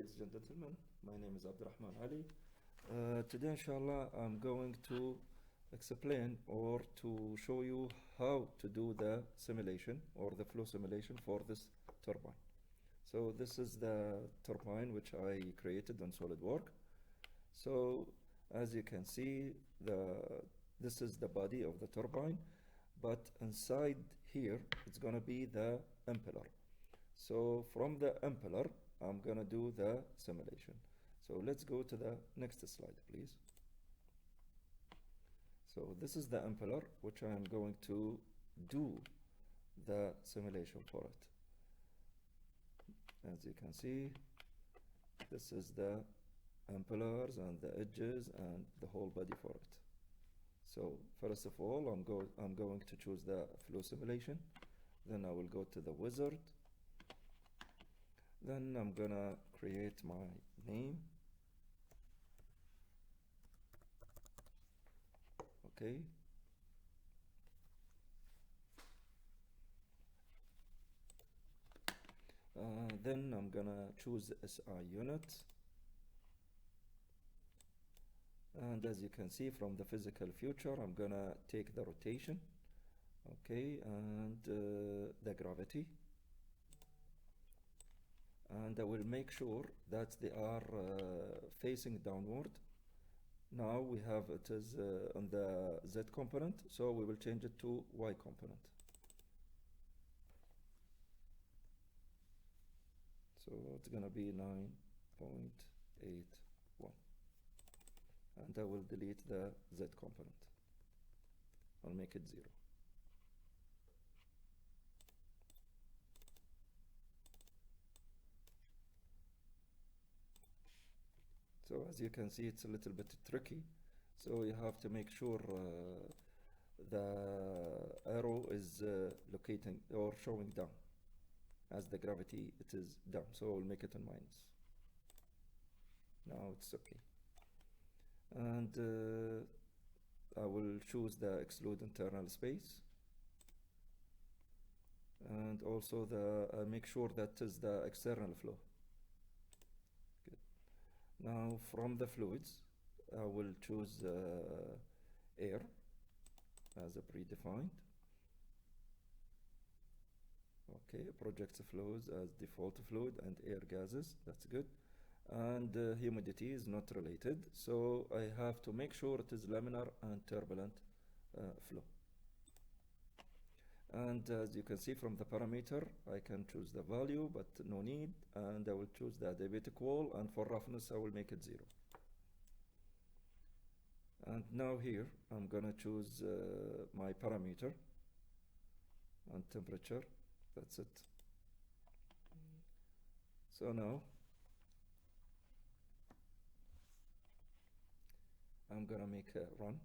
ladies and gentlemen. My name is Abdurrahman Ali. Today, inshallah, I'm going to explain or to show you how to do the simulation or the flow simulation for this turbine. So this is the turbine which I created on SolidWorks. So as you can see, this is the body of the turbine, but inside here it's gonna be the impeller. So from the impeller, I'm gonna do the simulation. So let's go to the next slide, please. So this is the impeller, which I am going to do the simulation for it. As you can see, this is the impellers and the edges and the whole body for it. So first of all, I'm going to choose the flow simulation. Then I will go to the wizard. Then I'm gonna create my name. Okay. Then I'm gonna choose SI unit. And as you can see from the physical feature, I'm gonna take the rotation. Okay, and the gravity. And I will make sure that they are facing downward. Now we have it is on the Z component, so we will change it to Y component. So it's gonna be 9.81, and I will delete the Z component. I'll make it 0. So as you can see, it's a little bit tricky. So you have to make sure the arrow is locating or showing down. As the gravity, it is down. So I'll make it on minus. Now it's okay. And I will choose the exclude internal space. And also make sure that is the external flow. Now from the fluids, I will choose air as a predefined. Okay, project flows as default fluid and air gases, that's good. And humidity is not related, so I have to make sure it is laminar and turbulent flow. And as you can see from the parameter, I can choose the value, but no need. And I will choose the adiabatic wall, and for roughness, I will make it 0. And now here, I'm gonna choose my parameter and temperature. That's it. So now, I'm gonna make a run.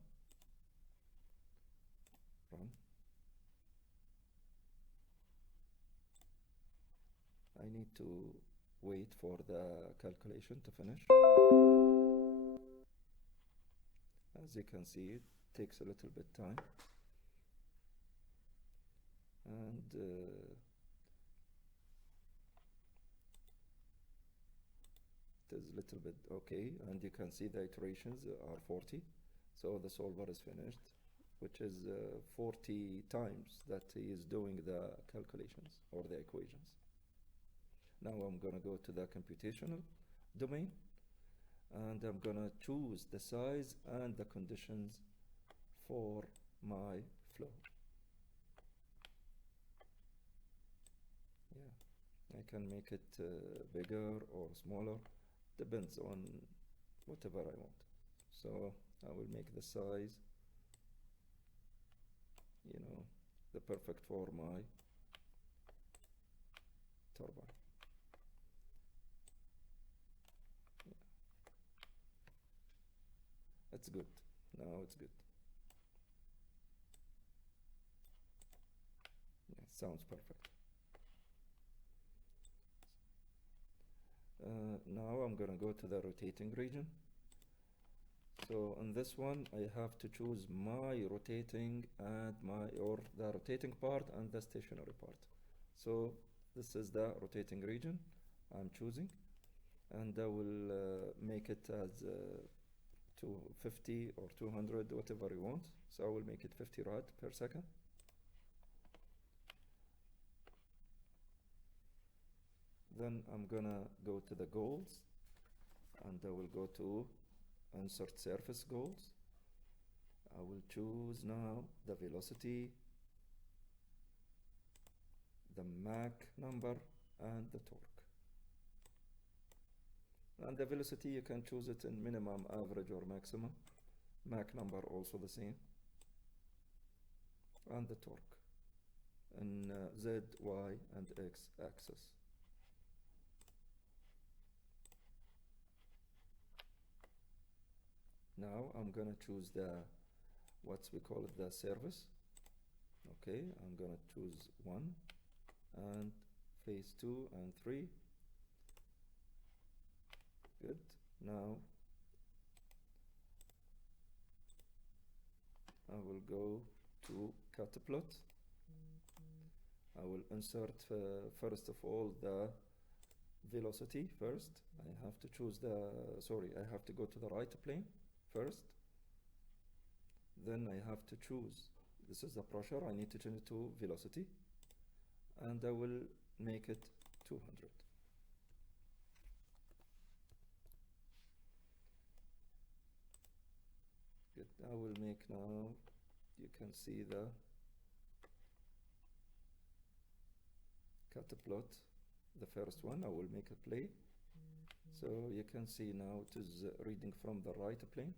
I need to wait for the calculation to finish. As you can see, it takes a little bit time. And it is a little bit okay. And you can see the iterations are 40. So the solver is finished, which is 40 times that he is doing the calculations or the equations. Now I'm gonna go to the computational domain, and I'm gonna choose the size and the conditions for my flow. Yeah, I can make it bigger or smaller, depends on whatever I want. So I will make the size, the perfect for my turbine. It's good. Now it's good. Yeah, sounds perfect. Now I'm gonna go to the rotating region. So on this one, I have to choose my rotating and the rotating part and the stationary part. So this is the rotating region I'm choosing. and I will make it as 250 or 200, whatever you want. So I will make it 50 rad per second. Then I'm gonna go to the goals, and I will go to insert surface goals. I will choose now the velocity, the Mach number, and the torque. And the velocity, you can choose it in minimum, average, or maximum. Mach number also the same. And the torque in Z, Y, and X axis. Now I'm gonna choose what we call it, the service. Okay, I'm gonna choose 1 and phase 2 and 3. Good. Now I will go to Catplot. I will insert first of all the velocity first. I have to choose I have to go to the right plane first. Then I have to choose, this is the pressure, I need to change it to velocity, and I will make it 200. Good. I will make now, you can see the Catplot, the first one. I will make a play. So you can see now it is reading from the right plane.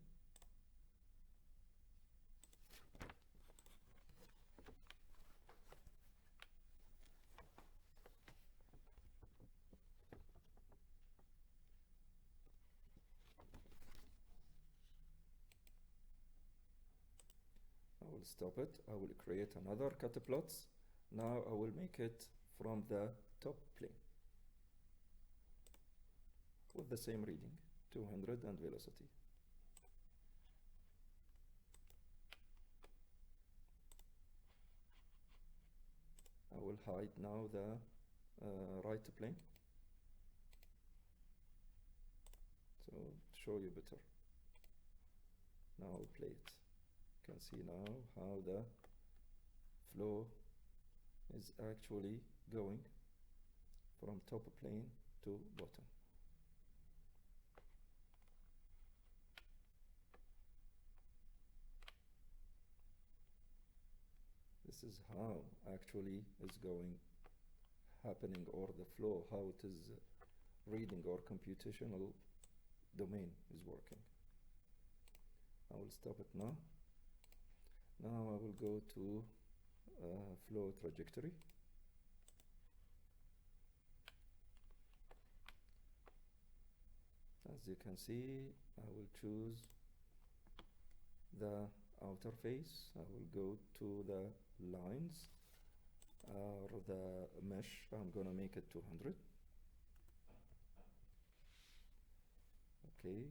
I will stop it. I will create another Catplots. Now I will make it from the top plane with the same reading, 200, and velocity. I will hide now the right plane, so to show you better. Now I'll play it. You can see now how the flow is actually going from top plane to bottom. This is how actually is happening, or the flow, how it is reading, or computational domain is working. I will stop it now. Now I will go to flow trajectory. As you can see, I will choose the outer face. I will go to the lines or the mesh. I'm gonna make it 200. Okay.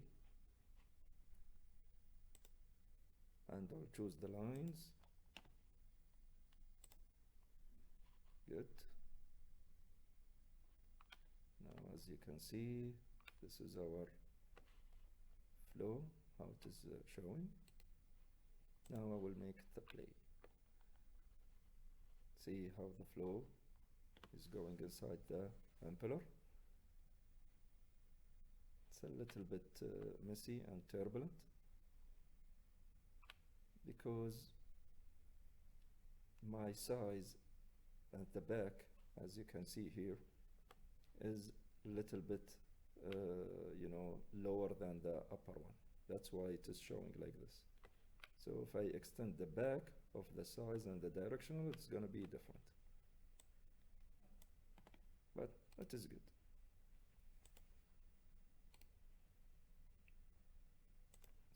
And I'll choose the lines. Good. Now, as you can see, this is our flow, how it is showing. Now I will make the play. See how the flow is going inside the impeller. It's a little bit messy and turbulent because my size at the back, as you can see here, is a little bit lower than the upper one. That's why it is showing like this. So if I extend the back of the size and the directional, it's gonna be different. But that is good.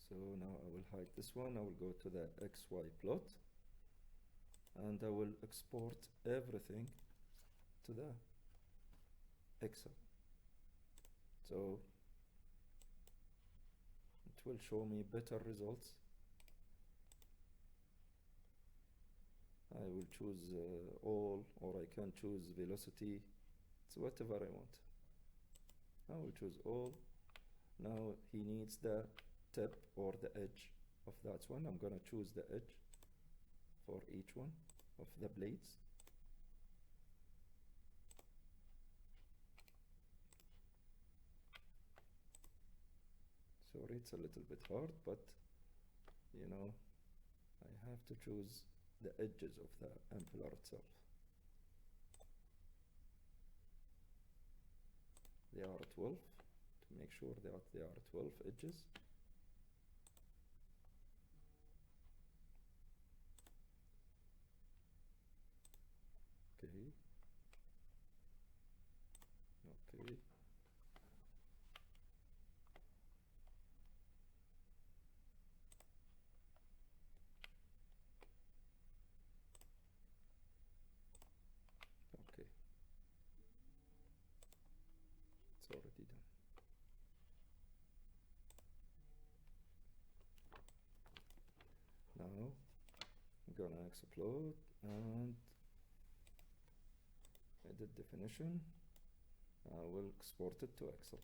So now I will hide this one. I will go to the XY plot, and I will export everything to the Excel. So it will show me better results. I will choose all, or I can choose velocity. It's whatever I want. Now we choose all. Now he needs the tip or the edge of that one. I'm gonna choose the edge for each one of the blades. Sorry, it's a little bit hard, but you know, I have to choose the edges of the ampuller itself. They are 12, to make sure that they are 12 edges. Okay. Okay. Okay. It's already done. Now I'm gonna explode and edit definition. I will export it to Excel.